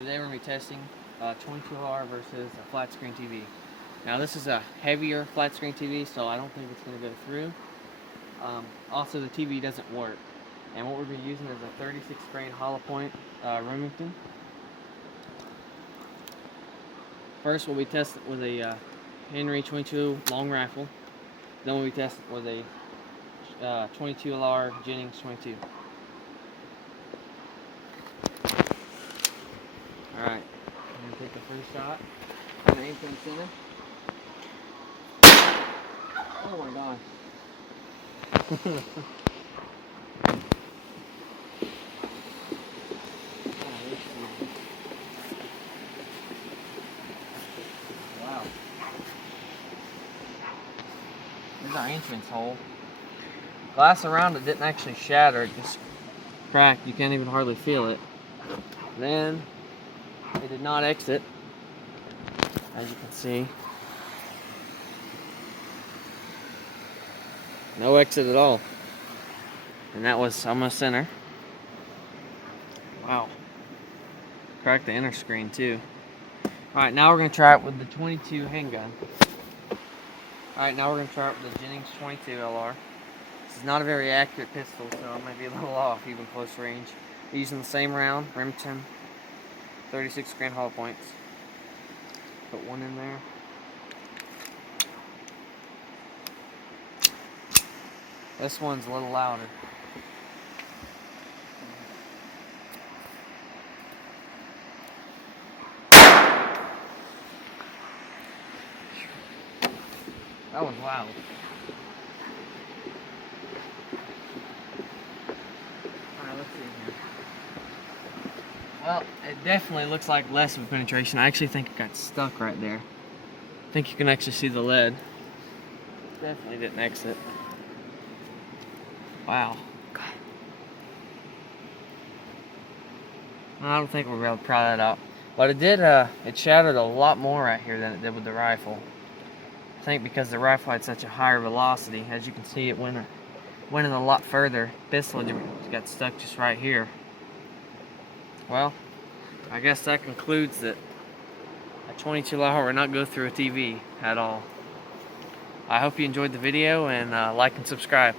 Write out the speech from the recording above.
Today we're going to be testing 22LR versus a flat screen TV. Now this is a heavier flat screen TV, so I don't think it's going to go through. Also, the TV doesn't work. And what we're going to be using is a 36 grain hollow point Remington. First we'll be testing with a Henry 22 long rifle. Then we'll be testing with a 22LR Jennings 22. Alright, I'm going to take the first shot. I'm going to aim for the center. Oh my gosh. Wow. There's our entrance hole. Glass around it didn't actually shatter, it just cracked. You can't even hardly feel it. Then it did not exit, as you can see. No exit at all. And that was almost center. Wow. Cracked the inner screen too. Alright, now we're going to try it with the 22 handgun. Alright, now we're going to try it with the Jennings 22 LR. This is not a very accurate pistol, so it might be a little off, even close range. We're using the same round, Remington 36 grain hollow points. Put one in there. This one's a little louder. That was loud. Alright, let's see here. Well, it definitely looks like less of a penetration. I actually think it got stuck right there. I think you can actually see the lead. Definitely didn't exit. Wow. I don't think we'll be able to pry that out. But it did, it shattered a lot more right here than it did with the rifle. I think because the rifle had such a higher velocity, as you can see, it went in a lot further. Pistol got stuck just right here. Well, I guess that concludes that a 22LR will not go through a TV at all. I hope you enjoyed the video, and like and subscribe.